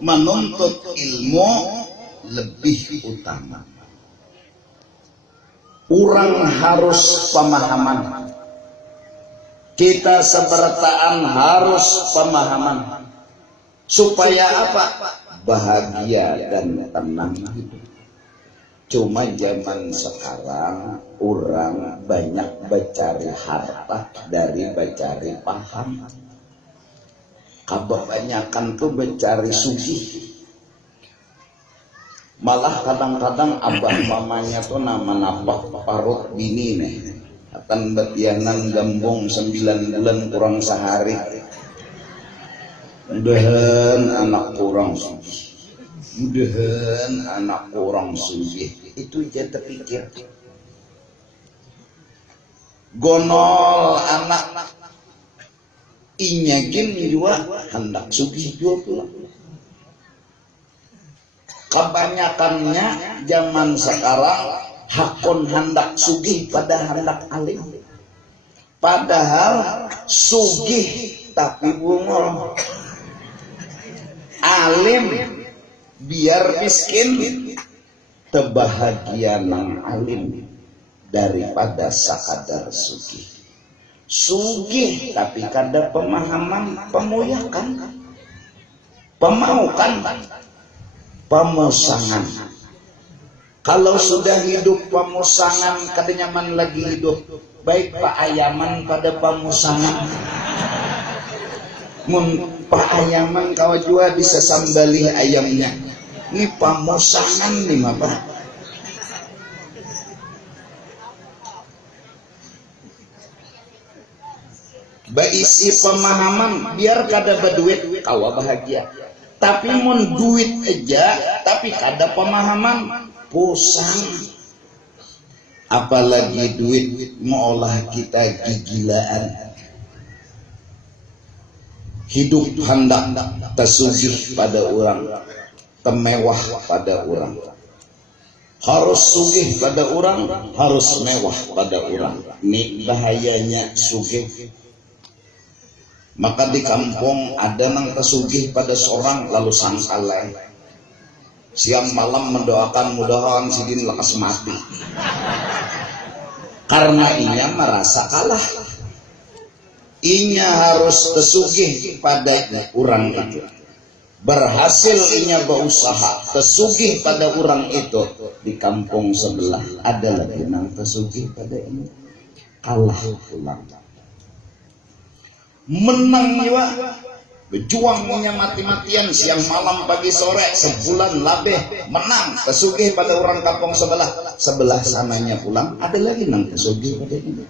menuntut ilmu lebih utama. Orang harus pemahaman. Kita sebertaan harus pemahaman. Supaya apa? Bahagia dan tenang hidup. Cuma zaman sekarang orang banyak mencari harta dari mencari paham. Kebanyakan tuh mencari sugih. Malah kadang-kadang abah mamanya tuh nama-nama parut bini nih. Akan betianan gambung 9 bulan kurang sehari. Mudahan anak kurang sugih. Mudahan anak kurang sugih. Itu aja terpikir. Gonol anak inyagin juga hendak sugih juga pula. Kebanyakannya zaman sekarang hakon hendak sugih pada hendak alim. Padahal sugih tapi bungol. Alim biar miskin, tebahagia nang alim daripada sakadar sugih. Sugih tapi kada pemahaman, pemuyakan, pemaukan, pemusangan. Kalau sudah hidup pemusangan, kada nyaman lagi hidup. Baik pak ayaman pada pemusangan. Mun pak ayaman kau juga bisa sambali ayamnya. Ini pemusangan nih apa? Baisi pemahaman biar kada berduit kau bahagia. Tapi mun duit aja tapi kada pemahaman pusang. Apalagi duit mengolah kita gigilaan. Hidup hendak tersugih pada orang, temewah pada orang. Harus sugih pada orang, harus mewah pada orang. Ini bahayanya sugih. Maka di kampung ada nang tersugih pada seorang lalu sangkalai. Siang malam mendoakan mudahan sidin lekas mati. Karena ia merasa kalah. Inya harus tersugih pada orang itu. Berhasil inya berusaha tersugih pada orang itu. Di kampung sebelah ada lagi nang tersugih pada ini. Kalah pulang. Menang juga. Berjuangnya mati-matian siang malam pagi sore sebulan labeh menang tersugih pada orang kampung sebelah sananya pulang ada lagi nang tersugih pada ini.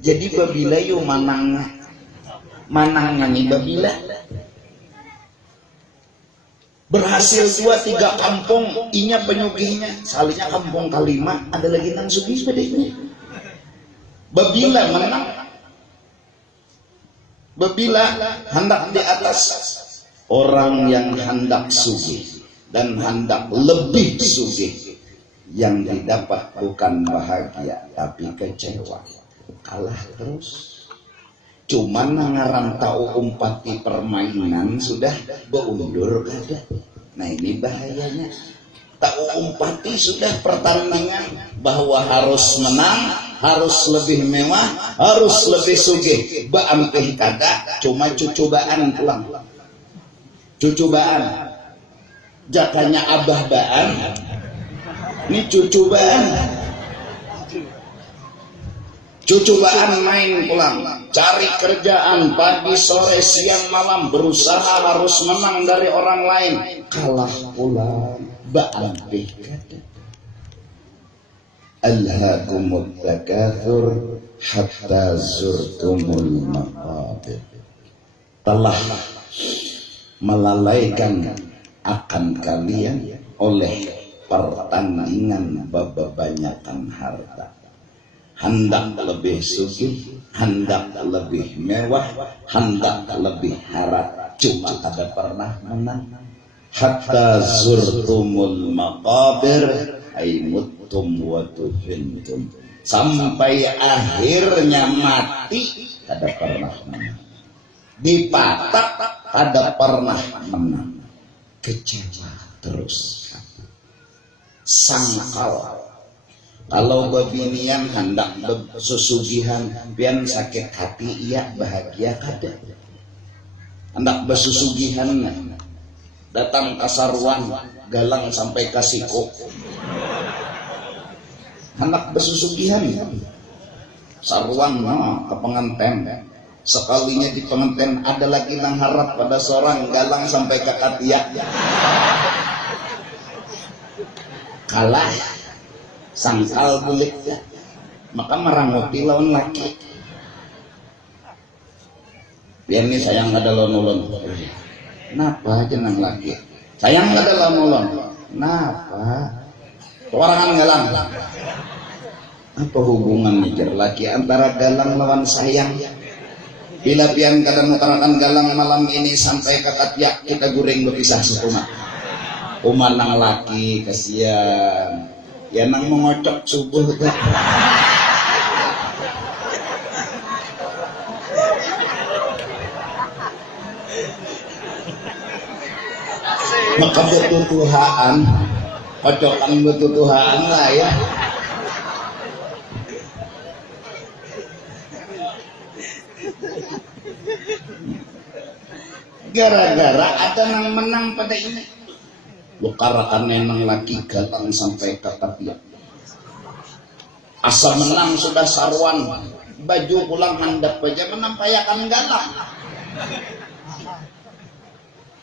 Jadi babila yo manang ini babila berhasil 2-3 kampung inya penyugihnya salinya kampung kelima ada lagi nang sugih pada ini. Babila menang. Babila hendak di atas orang yang hendak sugih dan hendak lebih sugih yang didapat bukan bahagia tapi kecewa, kalah terus. Cuman ngaran tahu umpati permainan sudah beundur kada. Nah ini bahayanya. Tahu umpati sudah pertandingan bahwa harus menang, harus lebih mewah, harus lebih sugih. Baampih kada, cuma cucubaan pulang. Cucubaan. Jakanya abah baan. Ini cucubaan. Cucubaan main pulang. Cari kerjaan pagi, sore, siang, malam. Berusaha harus menang dari orang lain. Kalah pulang. Ba'ampih kata alhaakumut takatsur hatta zurtumul maqabir. Telah melalaikan akan kalian oleh pertandingan bebanyakan harta. Hendak lebih sugih, hendak lebih mewah, hendak lebih harap, cuma ada pernah menang. Hatta zurtumul maqabir ay muttum wa tufintum, sampai akhirnya mati kada pernah menang. Dipatak kada pernah menang, kecewa terus, sangkal. Kalau bebinian hendak besusugihan, pian sakit hati iya bahagia kada. Hendak besusugihan, datang kasarwan galang sampai kasiko. Hendak besusugihan, sarwan ke penganten. Sekalinya di penganten ada lagi yang harap pada seorang galang sampai ke katia. Kalah. Sangkal bulik ya. Maka meranguti lawan laki. Biar ini sayang ada lawan-lawan. Kenapa jenang laki? Sayang ada lawan-lawan. Kenapa? Warangan galang. Apa hubungannya jer laki antara galang lawan sayang? Bila pian kadang mengutarakan galang malam ini sampai ke katiak kita guring berpisah serumah. Umanang laki kasihan. Ya nang mengocok subuh tuh. Maka betutuhaan, kocokan betutuhaan lah ya. Gara-gara ada nang menang pada ini. Lukarakan nenang laki galang sampai ke katiak. Asa menang sudah sarwan, baju pulang handap aja menampayakan galang.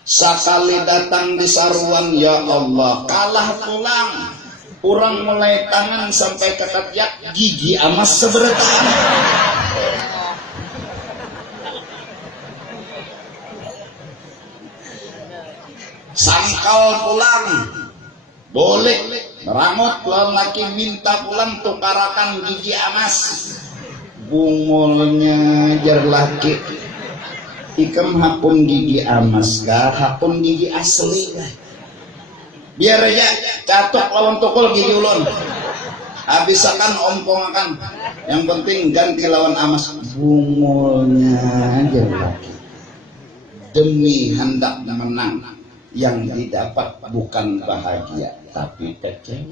Sekali datang di sarwan, ya Allah, kalah pulang. Orang mulai tangan sampai ke katiak, gigi amas seberetan. Sangkal pulang boleh merangut lawan laki minta pulang tukarakan gigi amas. Bungolnya jar laki ikam hapun gigi amas kah hapun gigi asli kah? Biar aja catok lawan tukul gigi ulun habis akan ompong akan, yang penting ganti lawan amas. Bungolnya jar laki demi hendak menang. Yang didapat bukan bahagia tapi kecewa,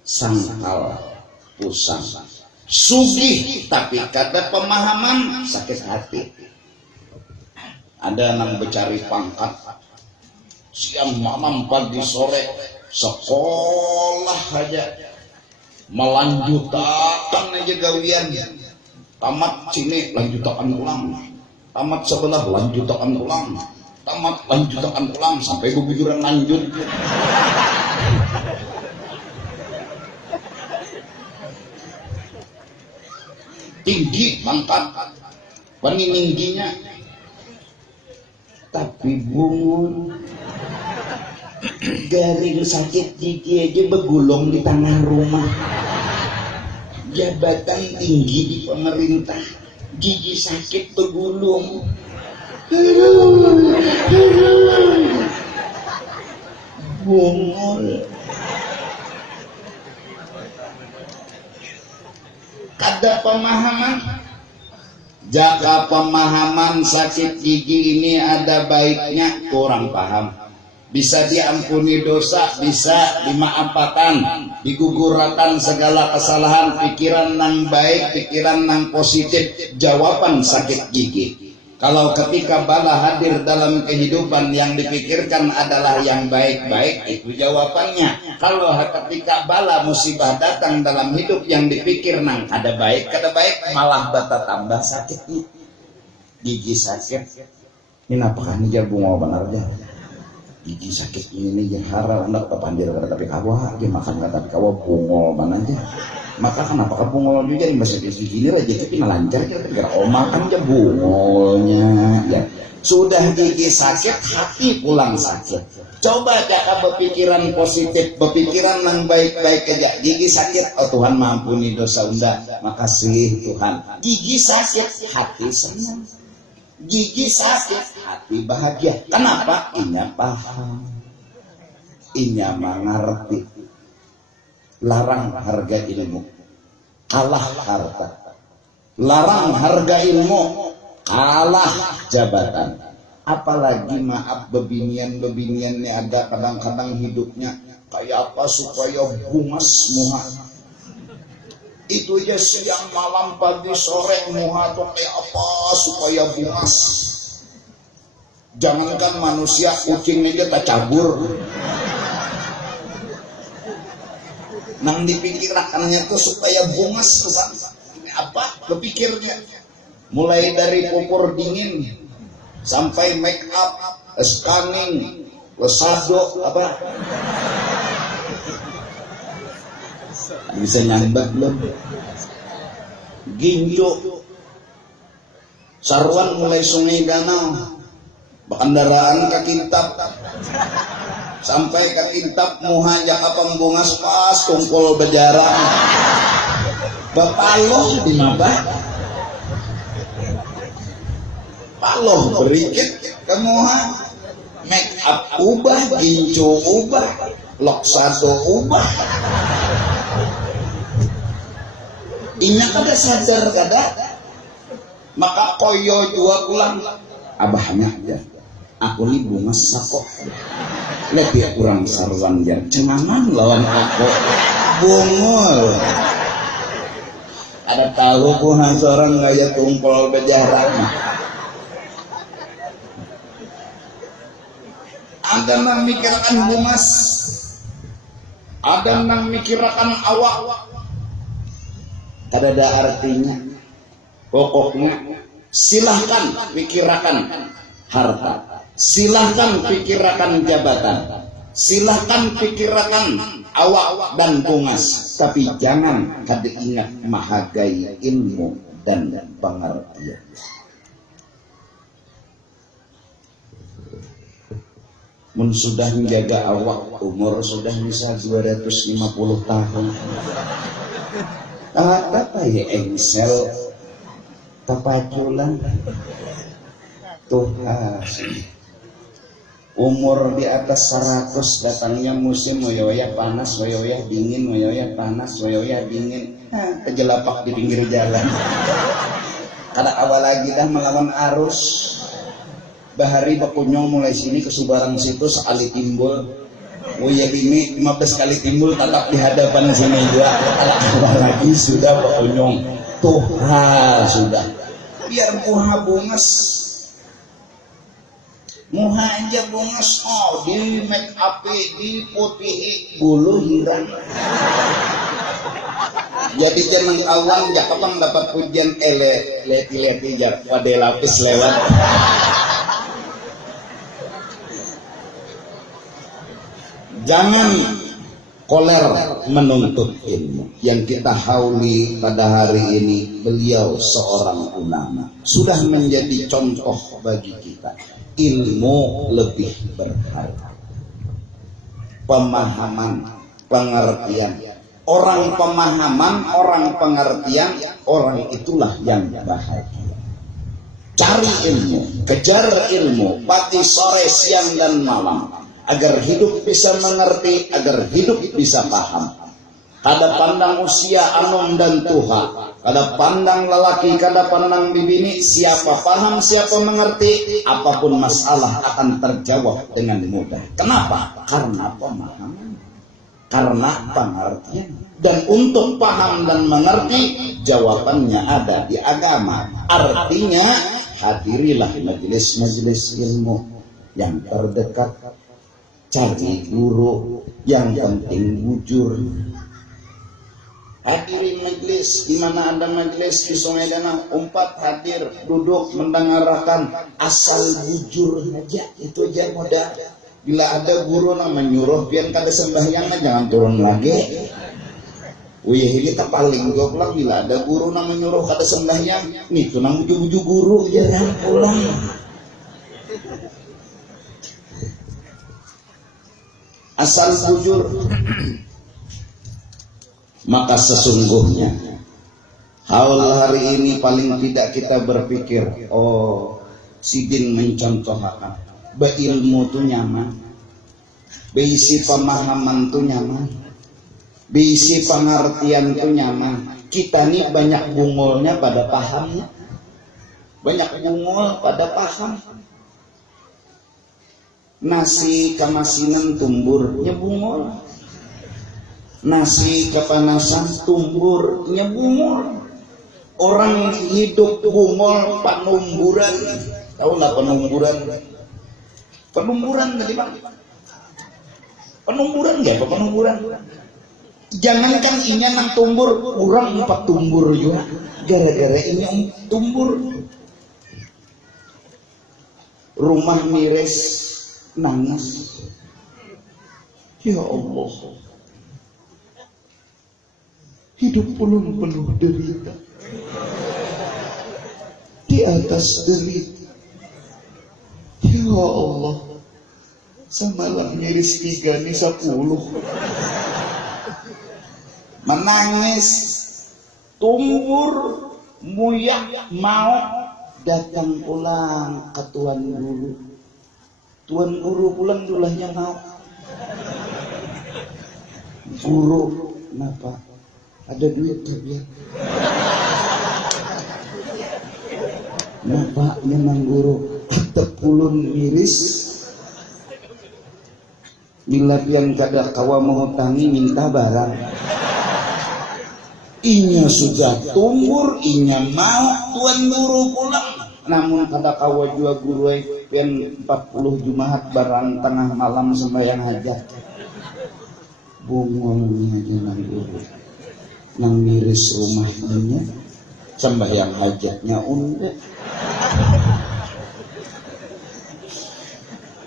sangkal pusang, sugih tapi kada pemahaman, sakit hati. Ada yang mencari pangkat siang malam pagi sore sekolah aja melanjutkan aja gawian, tamat sini lanjutkan pulang, tamat sebelah lanjutkan pulang, tamat lanjutkan pulang sampai guguran lanjut. Tinggi pangkat peniningginya tapi bungun garing sakit gigi aja begulung di tengah rumah. Jabatan tinggi di pemerintah gigi sakit begulung. Bungul. Kada pemahaman. Jaka pemahaman sakit gigi ini ada baiknya, kurang paham. Bisa diampuni dosa, bisa dimaafkan, digugurkan segala kesalahan, pikiran yang baik, pikiran yang positif, jawaban sakit gigi. Kalau ketika bala hadir dalam kehidupan yang dipikirkan adalah yang baik-baik, itu jawabannya. Kalau ketika bala musibah datang dalam hidup yang dipikir nang ada baik, malah bata tambah sakit. Gigi sakit. Ini apakah ini dia bunga benar dia? Gigi sakit ini yang hara hendak kepandir kata tapi kawa dia makan kata tapi kawa bungol mana aja. Maka kenapa bungol juga yang masih gigi ini aja tapi lancar kira oma kan dia bungolnya ya. Sudah gigi sakit hati pulang sakit. Coba jaka berpikiran positif, berpikiran yang baik-baik aja. Gigi sakit, oh Tuhan mampuni dosa unda. Makasih Tuhan. Gigi sakit hati senang. Gigi sakit, hati bahagia. Kenapa? Inya paham, inya mengerti. Larang harga ilmu, kalah harta. Larang harga ilmu, kalah jabatan. Apalagi maaf bebinian-bebinian ini ada kadang-kadang hidupnya kayak apa supaya bungas muha. Itu aja siang malam pagi sore muha tuh kayak apa supaya bungas. Jangankan manusia, kucing aja tak cabur. Nang dipikirakannya tuh supaya bungas tuh kan. Apa kepikirnya? Mulai dari pupur dingin sampai make up, scanning, lesado apa? Bisa nyambat belum? Ginjo, sarwan mulai sungai danau, kendaraan ke Kintab, sampai ke Kintab muhajak apa bungas pas kumpul berjarang. Bapaloh di mabah, paloh berikit ke muha, make up ubah, ginjo ubah, loksado ubah. Inya kada sadar kada, maka koyo jua pulang. Abahnya aja, aku li bunga sako. Lihat dia kurang sarwan ya, cenganan lawan aku, bungul. Ada tahu puhan seorang gaya tumpul bejarang. Ada nang mikirkan bungas, ada nang mikirkan awak. Ada artinya, pokoknya silahkan pikirkan harta, silahkan pikirkan jabatan, silahkan pikirkan awak dan bungas, tapi jangan kada ingat menghargai ilmu dan pengertian. Mun sudah menjaga awak, umur sudah bisa 250 tahun. Apa ya engsel tapaculan tuh umur di atas 100 datangnya musim woyoya panas, woyoya dingin, woyoya panas, woyoya dingin, kejelapak di pinggir jalan. Kada awal lagi dah melawan arus. Bahari bakunyong mulai sini ke Subarang situ sekali timbul. Woya ini 15 kali timbul tatap di hadapan sini juga. Kada awal lagi sudah bakunyong. Tuh sudah. Biar muha bungas. Muha aja bungas, di make up, di putih, bulu hilang. Jadi jangan kawan, jakapang dapat pujian leti jak pada lapis lewat. Jangan koler menuntut ilmu. Yang kita hauli pada hari ini, beliau seorang ulama, sudah menjadi contoh bagi kita. Ilmu lebih berharga, pemahaman, pengertian. Orang pemahaman, orang pengertian, orang itulah yang bahagia. Cari ilmu, kejar ilmu, pagi, sore, siang, dan malam, agar hidup bisa mengerti, agar hidup bisa paham. Kada pandang usia anom dan tuha, kada pandang lelaki, kada pandang bibini, siapa paham, siapa mengerti, apapun masalah akan terjawab dengan mudah. Kenapa? Karena pemahaman, karena pengertian. Dan untuk paham dan mengerti, jawabannya ada di agama. Artinya, hadirilah majelis-majelis ilmu yang terdekat. Cari guru, yang penting bujur. Hadirin majelis, di mana ada majelis di Sungai Danau, umpat hadir, duduk mendengarkan, asal bujur aja, itu aja modal. Bila ada guru yang menyuruh biar kada sembahyang, jangan turun lagi. Wih, kita paling goblok bila ada guru yang menyuruh kada sembahyang, nih tuh nang buju-buju guru jangan pulang. Asal bujur. Maka sesungguhnya haul hari ini paling tidak kita berpikir, sidin mencontohkan beilmu tuh nyaman, beisi pemahaman tuh nyaman, beisi pengertian tuh nyaman. Kita nih banyak bungulnya pada pahamnya. banyak bungol pada paham. Nasi kamasinan tumbur nyebungol, nasi kepanasan tumbur nyebungol. Orang hidup bungol panumburan. Tahu nggak penumburan? Penumburan tadi bang. Penumburan nggak? Penumburan. Jangankan inya nang tumbur, orang 4 tumbur juga. Gara-gara ini tumbur. Rumah miris nangis. Ya Allah. Hidup penuh derita. Di atas derita. Ya Allah. Semalam miris 3 nih 10. Menangis, tumbur, muyak, mau datang pulang ke Tuan Guru. Tuan Guru pulang dulahnya mau. Guru, kenapa? Ada duit ya? Kenapa memang Guru? Tepulun miris. Bila pian kada kawa mengutangi minta barang. Inya sudah tumbur, inya mau Tuan Guru pulang. Namun kata kawa jua guru pian 40 Jumat barang tengah malam sembahyang hajat. Bungolnya nang Guru. Nang miris rumahnya sembahyang hajatnya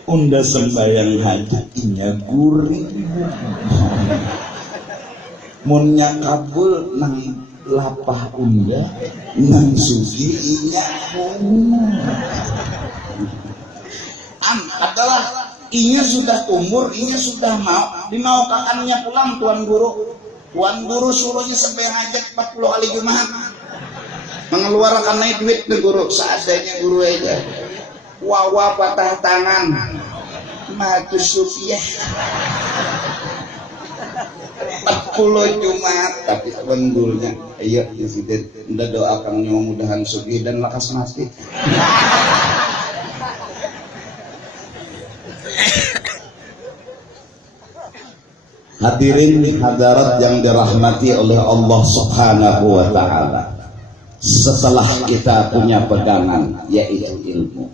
unda sembahyang hajatnya gurih. Munnya kabul nang lapah unda nang sugi inya adalah inya sudah umur, inya sudah mau dimaukakannya pulang Tuan Guru. Tuan Guru suruhnya sampai hajat 40 kali Jumat, mengeluarkan duit ke Guru seadanya Guru aja. Wawa patah tangan matu sufiah 40 Jumat, tapi Tuan Gurunya, ayo Presiden, udah doakan mudah-mudahan sugih dan lakas mati. Hadirin hadirat yang dirahmati oleh Allah Subhanahu wa Ta'ala, setelah kita punya pegangan yaitu ilmu,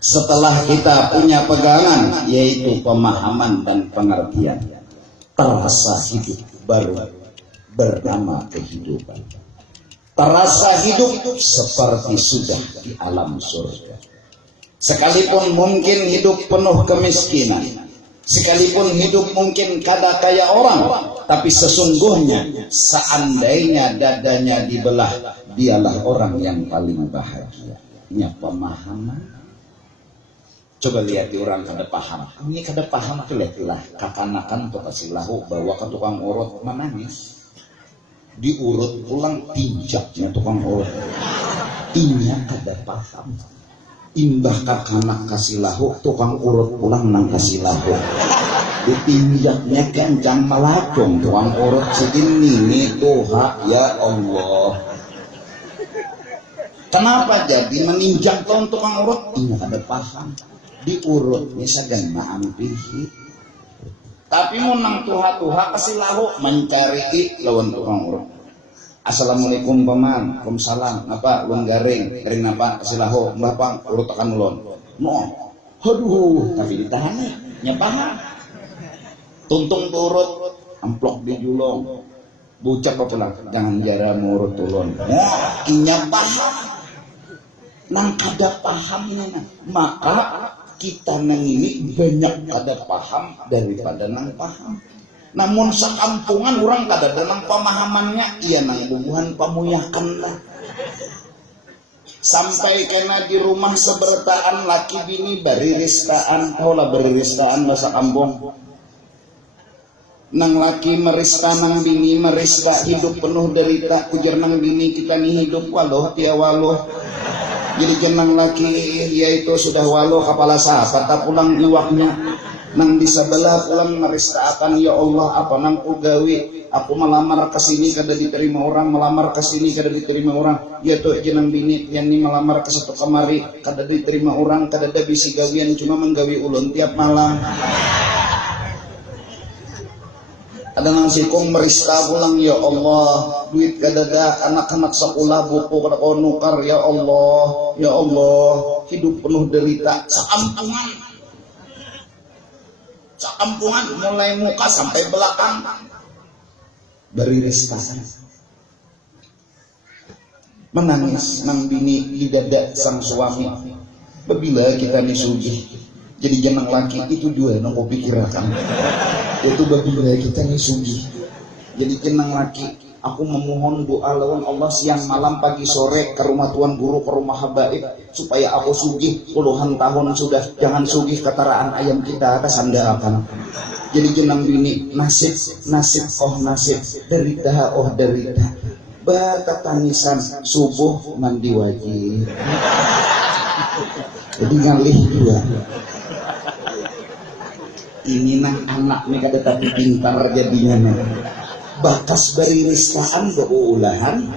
setelah kita punya pegangan yaitu pemahaman dan pengertian, terasa hidup baru bernama kehidupan. Terasa hidup seperti sudah di alam surga. Sekalipun mungkin hidup penuh kemiskinan, sekalipun hidup mungkin kada kaya orang, tapi sesungguhnya seandainya dadanya dibelah, dialah orang yang paling bahagia. Ini pemahaman. Coba lihat di orang kada paham. Ini kada paham tuh lihatlah kakanakan tuh kasih lahu bawa ke tukang urut menangis. Diurut pulang tinjaknya tukang urut. Inya kada paham. Imbah kakanak kasih lahu tukang urut pulang nang kasih lahu. Ditinjaknya kencang melacung tukang urut segini tuh ya Allah. Kenapa jadi meninjak tukang urut? Inya kada paham. Diurut misalkan maampihi, tapi munang tuha kasih lahu mencari lawan tukang urut. Assalamualaikum paman, waalaikumsalam. Apa luan garing apa kasih lahu mbah pang urut akan ulon. No, aduh, tapi ditahan nyepahan. Tuntung turut amplok di julong, bucap apa pulang, jangan jara murut ulon. Nah, inya paham, nang kada pahamnya, maka kita nang ini banyak kada paham daripada nang paham. Namun sekampungan orang kada ada nang pemahamannya, iya nang bubuhan pamuyakan lah. Sampai kena di rumah sebertaan laki bini beriristaan, oh lah beriristaan bahasa kampung. Nang laki merista nang bini merista, hidup penuh derita, ujar nang bini kita nih hidup waloh tia waloh. Jadi jenang laki yaitu sudah walau kepala sahabat tak pulang iwaknya nang di sebelah pulang meristaakan ya Allah apa nang ugawi Aku melamar ke sini kada diterima orang, melamar ke sini kada diterima orang. Ya tuh jenang bini yang ni melamar ke satu kamari kada diterima orang, kada ada bisi gawian cuma menggawi ulun tiap malam. Ada nang sikong merista pulang, ya Allah, duit kada ada, anak-anak sekolah buku kada kau nukar, ya Allah, ya Allah, hidup penuh derita, sekampungan mulai muka sampai belakang dari restaan menangis nang bini di dada sang suami. Bila kita disugih jadi jenang laki itu juga nang kau pikirkan, yaitu bila kita disugih jadi jenang laki. Aku memohon doa lawan Allah siang malam pagi sore ke rumah tuan guru, ke rumah habaib, supaya aku sugih puluhan tahun sudah. Jangan sugih ketaraan ayam kita atas anda akan jadi jenang bini. Nasib oh nasib, derita oh derita, batatangisan subuh mandi wajib jadi ngalih juga. Ini nang anak nih kada tapi pintar jadinya nih. Bakas bari ristaan beulahan,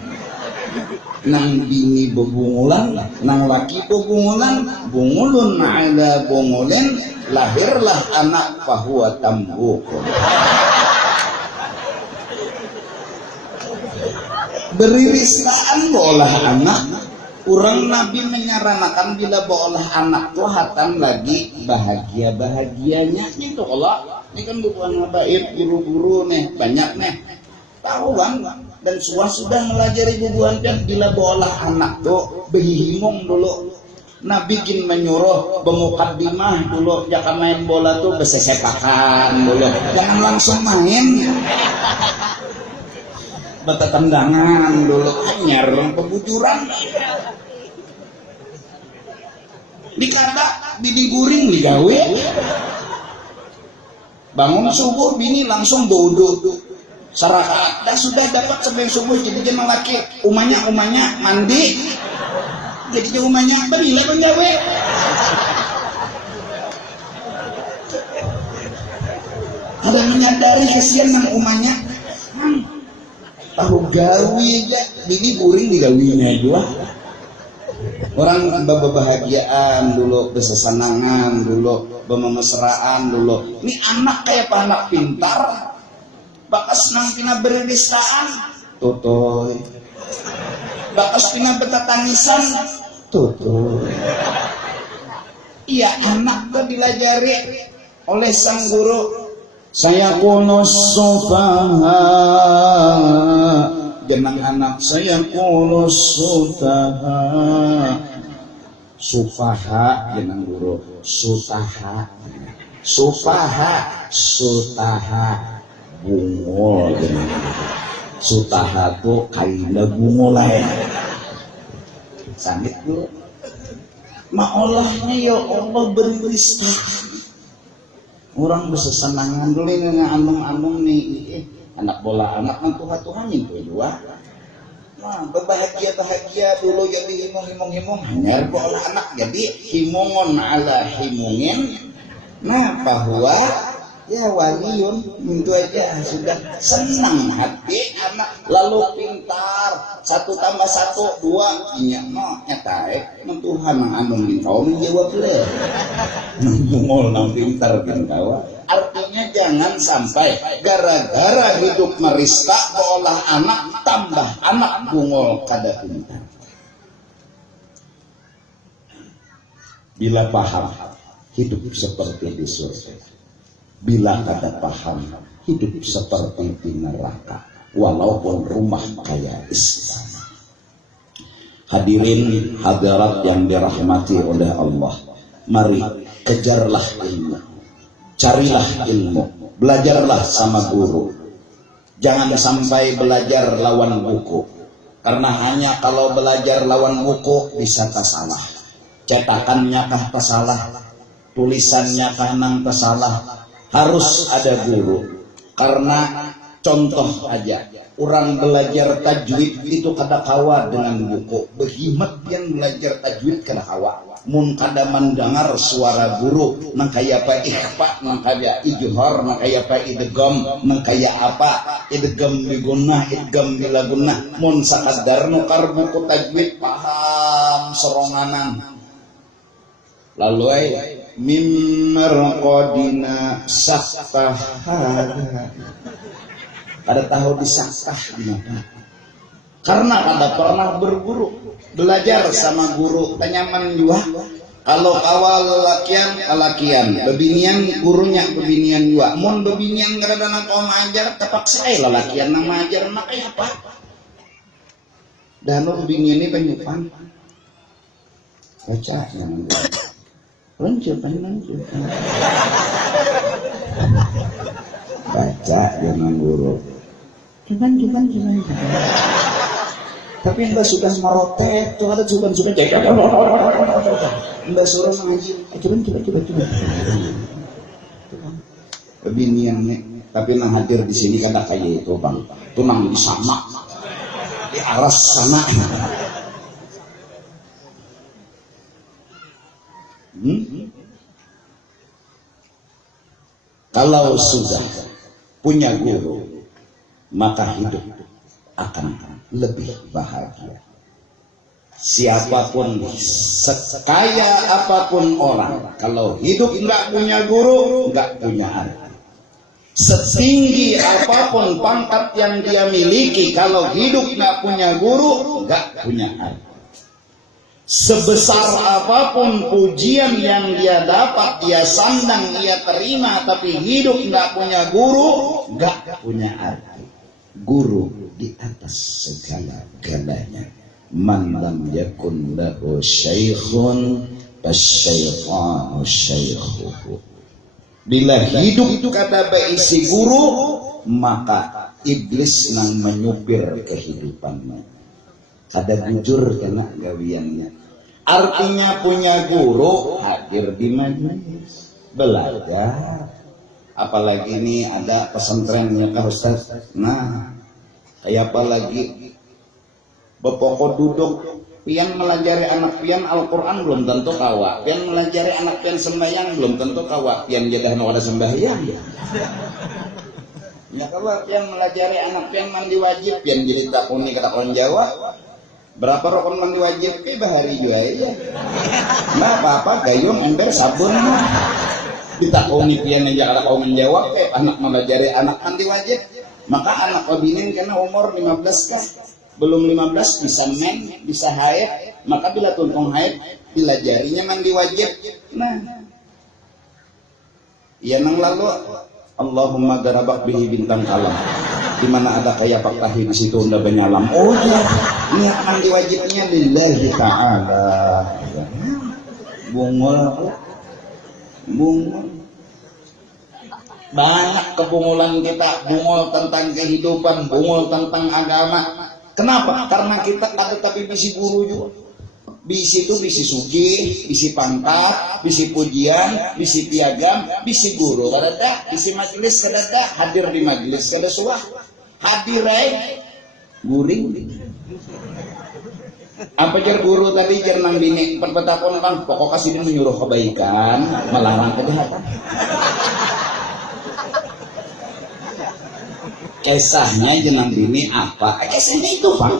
nang bini bebungulan, nang laki bebungulan, bungulun ala bungulin, lahirlah anak fahuwa tambuk. Beri ristaan beolah anak. Orang Nabi menyarankan bila beolah anak tuh hatan lagi bahagia-bahagianya itu Allah. Ini kan bukan ngabain guru-guru nih banyak nih tahu bang, dan sudah melajari bubuhan kan bila beolah anak tuh behimung dulu. Nabi kin menyuruh bemukadimah dulu, jangan main bola tuh besesepakan dulu, jangan langsung main bata tendangan dulu, anyar pebujuran dikata bini guring digawe. Bangun subuh bini langsung bodoh sarakaat dah sudah dapat sampai subuh jadi jenang laki umanya mandi jadi umanya berilah pengawe. Ada menyadari kesian nang umanya tahu gawi aja bini guring digawinya dua. Orang bahagiaan dulu, besesanangan dulu, bemesraan dulu. Ini anak kayak anak pintar, bakas nang pina beristaan, tutoy. Bakas pina betatangisan, tutoy. Iya anak tuh dilajari oleh sang guru. Saya kunus sufaha, genang anak saya kunus sufaha genang guru sutaha bungul genang sutaha tuh kaina bungul lain sangit dulu maolahnya ya Allah beristaan. Orang bisa senangan dulu dengan anung-anung nih anak bola anak nang Tuhan itu dua. Wah, berbahagia dulu jadi himung hanya bola anak jadi himungon ala himungin. Nah, bahwa ya waliun itu aja sudah senang hati anak lalu pintar 1 + 1 2 nya no nyata Tuhan anung dintau menjawab le ngomol nang pintar kau artinya jangan sampai gara-gara hidup merista beolah anak tambah anak bungol kada pintar. Bila paham hidup seperti di surga, bila kada paham hidup seperti di neraka walaupun rumah kayak istana. Hadirin hadirat yang dirahmati oleh Allah, mari kejarlah ilmu, carilah ilmu, belajarlah sama guru. Jangan sampai belajar lawan buku, karena hanya kalau belajar lawan buku bisa tersalah. Cetakannya kah tersalah, tulisannya kah nang tersalah. Harus ada guru, karena contoh aja orang belajar tajwid itu kada kawa dengan buku, berhimat yang belajar tajwid kada kawa. mun kada mendengar suara guru nang kaya apa ikhfa, nang kaya ijhar, nang kaya apa idgham, nang kaya apa idgham bigunah, idgham bilagunah, mun sakadar nukar buku tajwid paham soronganan lalu mimmarqadina sakfah kada tahu disakfah gimana karena kada pernah berguru belajar sama guru kenyaman juga kalau awal lalakian bebinian gurunya bebinian juga mun bebinian kada nak kau mengajar terpaksa lalakian nama ajar makanya apa dan bebinian ini penyupan baca yang lanjut baca dengan guru cuman tapi mbak sudah merotet tuh ada cuman cek mbak suruh mengaji coba biniannya tapi nang hadir di sini kada kayak itu bang tuh nang di sama di aras sana kalau sudah punya guru maka hidup akan lebih bahagia. Siapapun sekaya apapun orang kalau hidup enggak punya guru enggak punya arti. Setinggi apapun pangkat yang dia miliki kalau hidup enggak punya guru enggak punya arti. Sebesar apapun pujian yang dia dapat, dia sandang, dia terima, tapi hidup enggak punya guru enggak punya arti. Guru di atas segala-galanya. Man lam yakun lahu syaikhun fasyaitanu syaikhuhu. Bila hidup kada berisi guru, maka iblis nang menyupir kehidupannya. Kada jujur kena gawiannya. Artinya punya guru hadir di majelis belajar. Apalagi ini ada pesantrennya kah Ustaz? Nah, kayak apa lagi bepokok duduk pian melajari anak pian Al-Quran belum tentu kawa, pian melajari anak pian sembahyang belum tentu kawa, pian jadah no ada sembahyang ya kalau pian melajari anak pian mandi wajib pian jadi takuni kata orang Jawa berapa rokon mandi wajib bahari juga ya nah apa-apa gayung ember sabun ditakuni pian aja kalau kau menjawab anak melajari anak mandi wajib maka anak kebinin karena umur 15 kah belum 15 bisa men bisa haid maka bila tuntung haid bila jarinya mandi wajib nah ya nang lalu Allahumma garabak bihi bintang kalam di mana ada kayak Pak Tahi di situ udah benyalam oh ya niat mandi wajibnya lillahi ta'ala bungul banyak kebungulan kita bungul tentang kehidupan bungul tentang agama kenapa? Karena kita ada tapi bisi guru juga bisi itu bisi sugi bisi pangkat bisi pujian bisi piagam bisi guru kadada bisi majelis kadada hadir di majelis kada suah hadir guring apa jar guru tadi jar nang bini perbetakon kan pokok kasih dia menyuruh kebaikan melarang kejahatan kisahnya jenang bini apa kisahnya itu Pak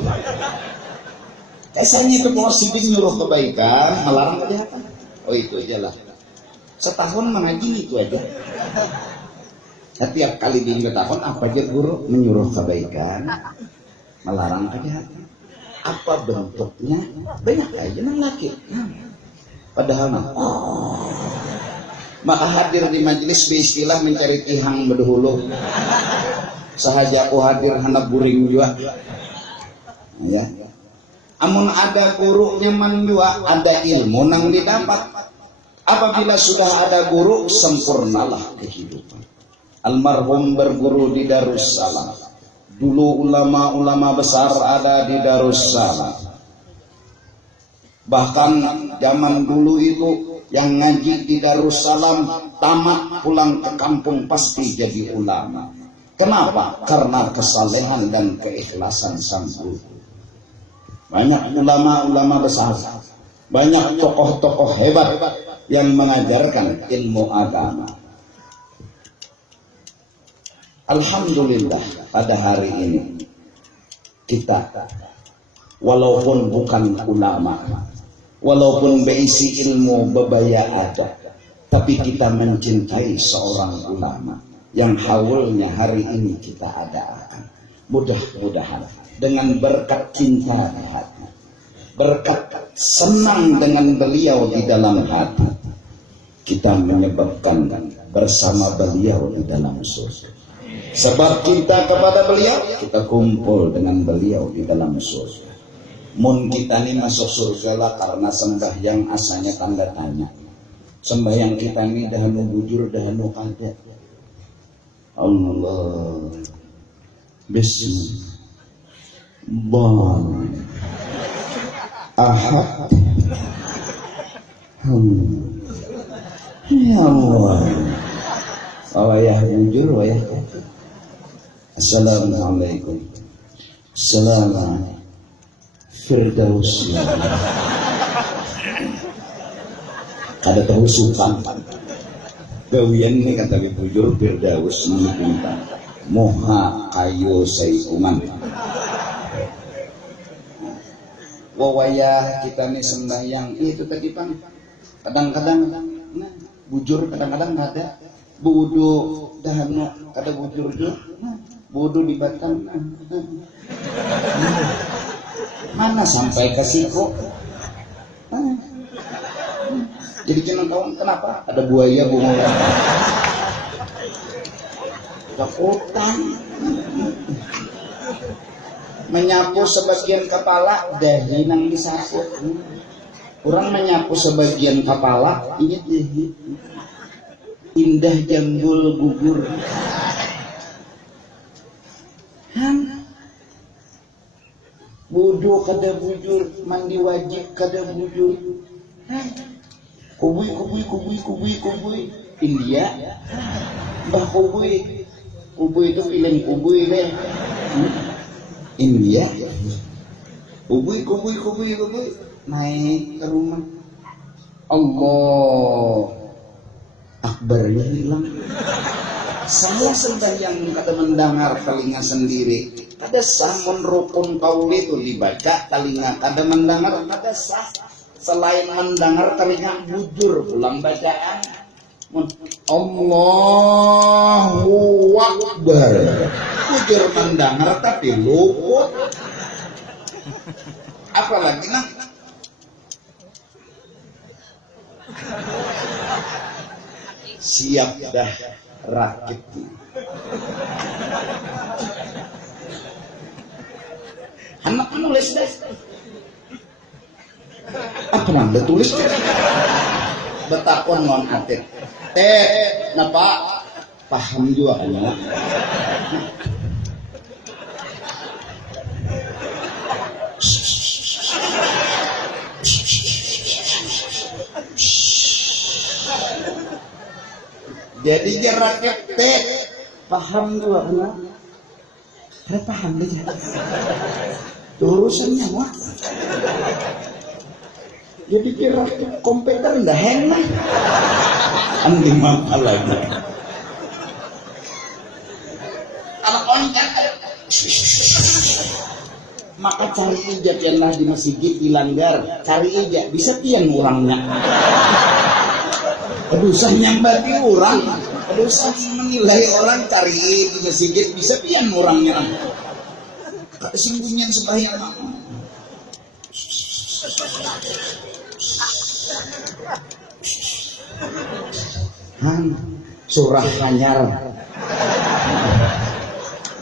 kisahnya itu positif nyuruh kebaikan melarang kejahatan oh itu aja lah setahun mengaji itu aja setiap kali di tahun apa aja guru menyuruh kebaikan melarang kejahatan apa bentuknya banyak aja nang laki padahal maka hadir di majelis beristilah mencari tihang berdahulu sahaja aku hadir hendak buring juga ya amun ada guru nyaman juga ada ilmu nang didapat apabila sudah ada guru sempurnalah kehidupan almarhum berguru di Darussalam dulu ulama-ulama besar ada di Darussalam bahkan zaman dulu itu yang ngaji di Darussalam tamat pulang ke kampung pasti jadi ulama kenapa? Karena kesalehan dan keikhlasan sang guru banyak ulama-ulama besar banyak tokoh-tokoh hebat yang mengajarkan ilmu agama. Alhamdulillah pada hari ini kita walaupun bukan ulama, walaupun berisi ilmu bebaya ada, tapi kita mencintai seorang ulama yang haulnya hari ini kita adakan. Mudah-mudahan dengan berkat cinta di hati, berkat senang dengan beliau di dalam hati, kita menyebabkan bersama beliau di dalam surga. Sebab cinta kepada beliau, kita kumpul dengan beliau di dalam surga. Mun kita ini masuk surga lah karena sembahyang asalnya tanda tanya. Sembahyang kita ini dahanu bujur, dahanu kada. Allah Bismillah Ahad Ya Allah wayah bujur wayah. Assalamualaikum. Assalamualaikum. Firdaus. Ada tahu sukan. Gawian ini kata bujur Firdaus menuntan. Moha ayo sayuman. Wawayah kita nih sembahyang itu tadi Bang. Kadang-kadang nah, bujur kadang-kadang ada. Budu dahanu kada bujur juga. Budu di Batam. Mana sampai ke siku? Jadi jangan tahu kenapa ada buaya bunga. Takutan. Menyapu sebagian kepala dahi nang disapu. Orang menyapu sebagian kepala ini dahi. Indah janggul gugur. Bodoh kada bujur, mandi wajib kada bujur. Kubui. India. Mbah kubui. Kubui itu film kubui deh. India. Kubui. Naik ke rumah. Allah Akbarnya hilang. Saya sembahyang kada mendengar telinga sendiri. Kada sah rukun kauli itu dibaca telinga kada mendengar kada sah. Selain mendengar telinga bujur pulang bacaan. Allahu Akbar. Bujur mendengar tapi luput. Apalagi nah? Siap dah rakit. Anak nulis deh. Apa nanda tulis? Betakon non atit. Napa? Paham juga kan? Jadi dia rakyat paham juga kan? Ada paham dia. Urusannya wah. Jadi kira kompeten dah hendak. Andi mangkal lagi. Anak oncat. Maka cari ijat yang lah di masjid dilanggar. Cari ijat bisa pian orangnya. Aduh saya nyambati orang. Aduh saya menilai orang cari di masjid bisa pian orangnya. Singgungan sembahyang. Surah Hanyar.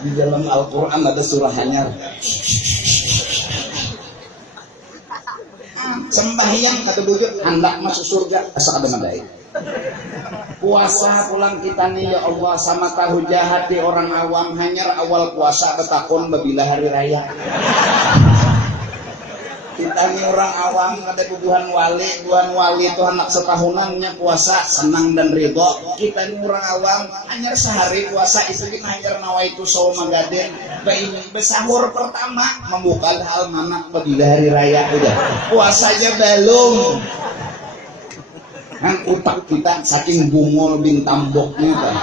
Di dalam Al-Quran ada surah Hanyar. Sembahyang kata bujur hendak masuk surga asal ada mandai. Puasa pulang kita nih ya Allah sama tahu jahat di orang awam Hanyar awal puasa betakon babila hari raya. Kita nih orang awam ada bubuhan wali itu anak setahunan puasa senang dan ridho. Kita nih orang awam hanya sehari puasa itu hanya nawaitu saum magaden. Besahur pertama membuka hal manak pada hari raya udah. Puasanya belum. Kan utak kita saking bungul bintamboknya kan.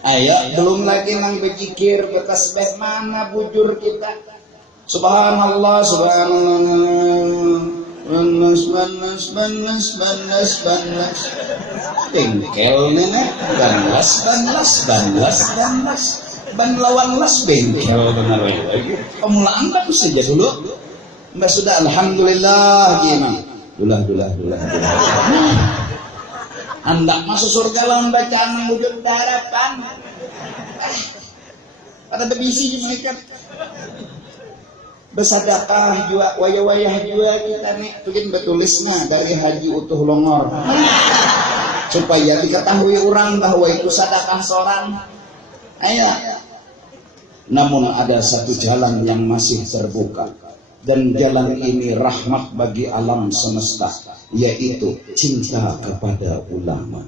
Ayo belum lagi nang berjikir bertasbih mana bujur kita. Subhanallah subhanallah banas bengkel nenek banas ban lawan las bengkel benar lagi. Pemulaan bagus saja dulu. Mbak sudah alhamdulillah gimana? Dulah. Hendak masuk surga lawan bacaan wujud harapan. Pada berbisi mereka. Bersedekah juga wayah-wayah juga kita nih bikin betulisnya dari Haji Utuh Longor. Supaya diketahui orang bahwa itu sedekah seorang. Ayo. Namun ada satu jalan yang masih terbuka. Dan jalan ini rahmat bagi alam semesta, yaitu cinta kepada ulama.